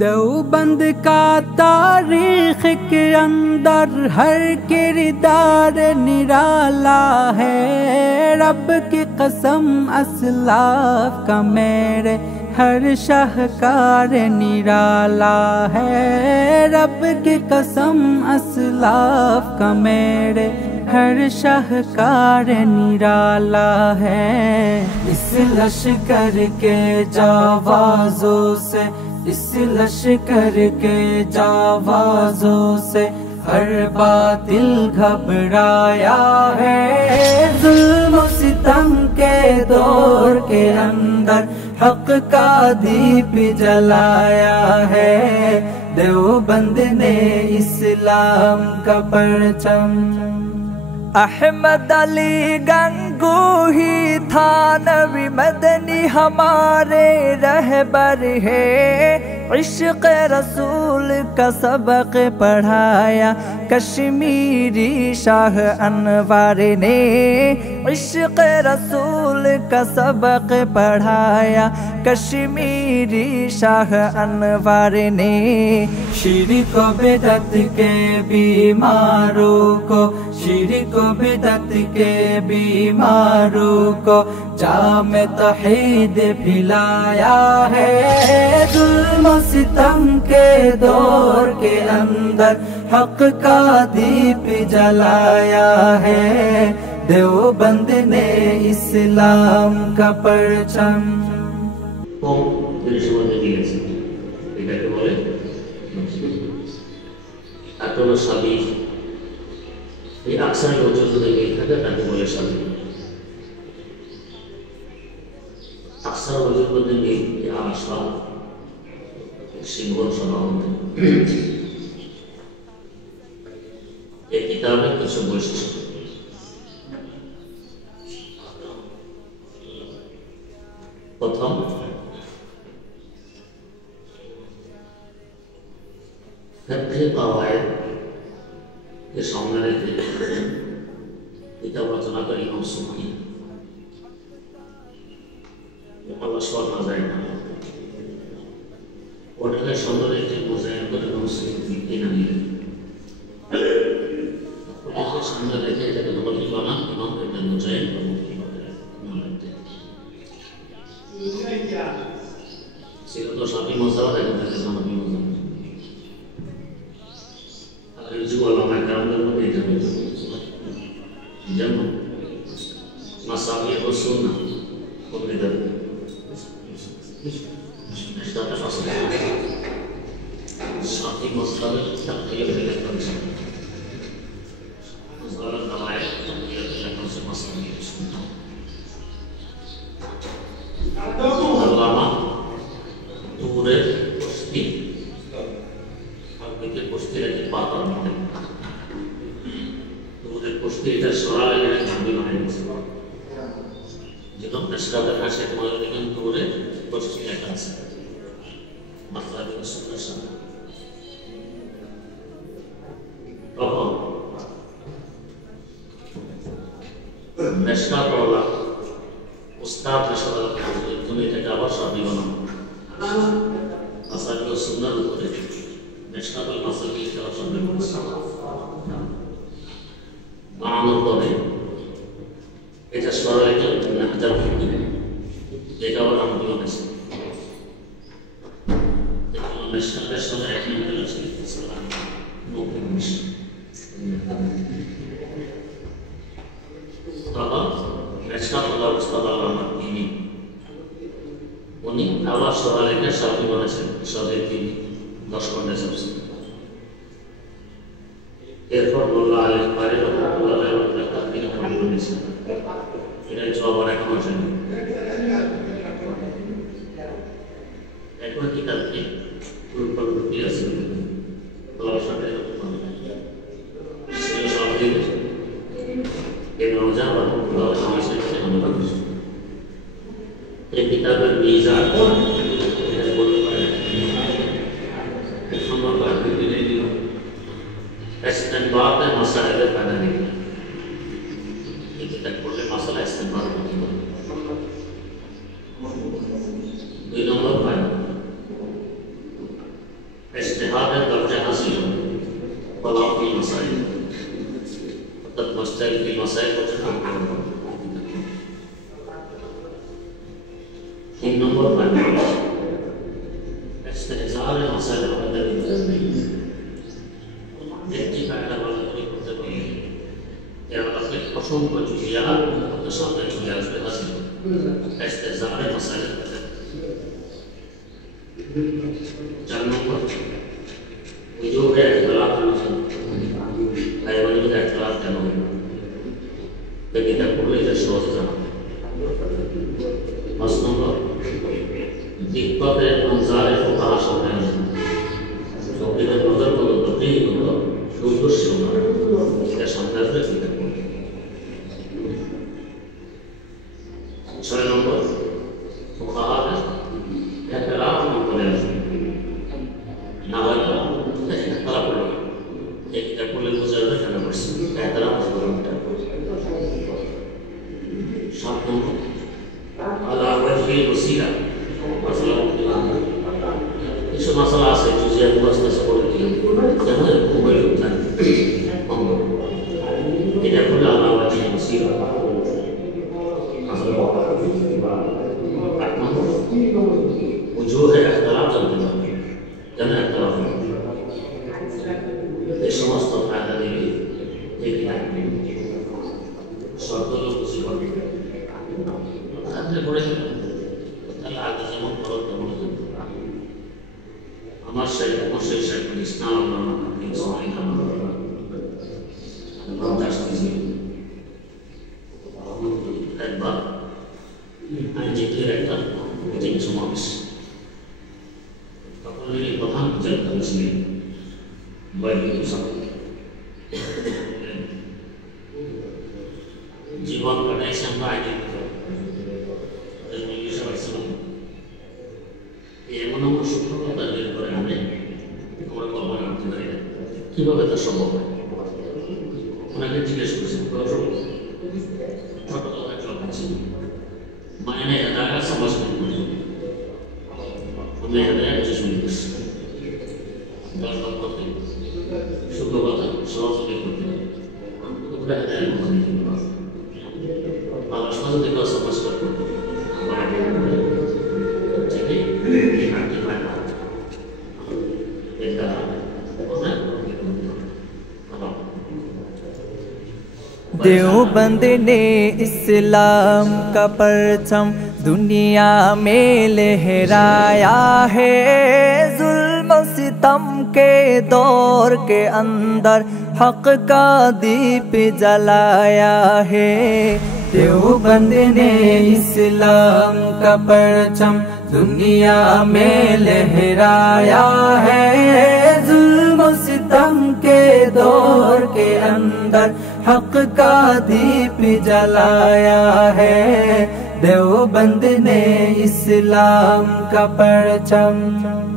देवबंद का तारीख के अंदर हर किरदार निराला है। रब की कसम असलाफ का मेरे हर शाहकार निराला है। रब की कसम असलाफ का मेरे हर शाहकार निराला है। इस लश्कर के जावाज़ों से, इस लश्कर के जावाज़ों से हर बातिल घबराया है। जुल्म सितम के दौर के अंदर हक का दीप जलाया है। देवबंद ने इस्लाम का परचम। अहमद अली गंगोही थानवी मदनी हमारे रहबर है। इश्क़ रसूल का सबक पढ़ाया कश्मीरी शाह अनवर ने। इश्क़ रसूल का सबक पढ़ाया कश्मीरी शाह अनवर ने। शिर्क व बिदअत के बीमारों को, शिर्क व बिदअत के बीमारों को जामे तौहीद पिलाया है। जुल्म सितम के दौर के अंदर हक का दीप जलाया है। देवबंद ने इस्लाम का परचम। এই আকসার লোকজন যদি মিল থাকে তাকে বলে স্বামী। আকসার লোকজন যদি মিল আসা সিংহ সভাপতি এই কিতাবের কিছু বৈশিষ্ট্য। প্রথম, ফিকহে কাওয়ায়েদ के सामने रहते किताब रचना कर इमाम सुबकी अल्लाह शोर ना जाए ना ওটাকে সামনে রেখে মোজায়েন করে ইমাম সুবকি না নিলে ওটাকে সামনে রেখে এটাকে নবী বানা ইমাম এটা মোজায়েন বা মুফতি বানায় না লাগতে সেটা তো সাবি মশালা দেখেন তাকে নবী মশালা ulama kaum itu jamu masalah sunnah berbeda. Sudah fasih. Satu masalah tak kaya dengan masalah lain tak kaya dengan masalah sunnah. Ulama turut pasti, kita pasti ada pakar. Kita soal yang kami mengenai jika masyarakat hasil dengan turut bersilakan masalah itu susah. Apa? Masyarakat orang ustaz masyarakat itu mereka awal sahaja mana masalah itu sunnah turut masyarakat masalah itu awal sahaja বানানোর পরে এটা সরাইটা নাহজার ফিকি এটা আবার আন্দোলন আছে নেশার সঙ্গে এক মিনিট আছে ইসলাম মুক্তির মিশন তখন নেশার অবস্থা আল্লামা তিনি উনি আবার সরাইটা সাথে বলেছেন সরাই তিনি 10 ঘন্টা সবসে এরপর বলল আলেম পারে এটা জবাব এখন আসে এখন কি কাজে পূর্ববর্তী আছে আল্লাহর সাথে সেই সব দিকে এই রোজা বা আল্লাহর সমাজে আমাদের এই কিতাবের মিজান এটা বলতে পারে সম্ভব আছে দিনে দিও ইস্তেনবাত মাসাইল पैदा नहीं kita boleh masalah istimewa begini. Di nomor 5 इज्तिहाद दर्जा हासिल बलाउ की मसाइल तब मस्ताइल की मसाइल को जनाब तीन नंबर पर इस्तेजार मसाइल को अंदर একটি কায়দা বলা করে করতে পারি এর আসলে অসংখ্য জুজিয়া আপনার সামনে চলে আসবে হাসিল ইস্তেজারে মসাইল चार नंबर जो है इख्तिलाफ हाइवानी का इख्तिलाफ क्या होगा लेकिन तब पूरे इधर शोध जाना पाँच नंबर दिक्कत है मंजार है वो कहाँ शोध है जो कि मैं नजर को तो नहीं होगा शुरू से होगा क्या शानदार है छह नंबर वो कहाँ है इख्तिलाफ में बोले ना हो तो इख्तिलाफ बोलो एक तकुले मुझे करना पड़ता है इख्तिलाफ बोलो सात नंबर अल्लाह वजह वसीला मसला इस मसला से चीजें वास्ते से बोलती हैं जहाँ को बोले होता है इधर बोला अल्लाह वजह वसीला जो है इख्तिलाफ चलते हैं जन इख्तिलाफ ये समस्त फायदा देगी एक शर्त लोग उसी पर आपने पढ़े अल्लाह आगे जमान करो तब हमारे शरीर में इस्लाम नाम अपनी सोनी नाम नाम दास्ती से एक बार अंजित रहता मुझे सुमामिस ini Tuhan menjadikan muslim baik itu satu जीवन करने से हम आगे bisa bersama yang menunggu syukur pada diri berani orang korban yang tidak kita betul semua mereka juga susah baru apa kalau kita macam mana ada sama semua मैं हृदय को सुनिस बात करते शुभ बात सवाल से करते पूरा हृदय को आवाज में देखो समझ कर jadi ये नाटी माना ऐसा होना देवबंद ने इस्लाम का परचम दुनिया में लहराया है जुल्म सितम के दौर के अंदर हक का दीप जलाया है देवबंद ने इस्लाम का परचम दुनिया में लहराया है जुल्म सितम के दौर के अंदर हक का दीप जलाया है देवबंद ने इस्लाम का परचम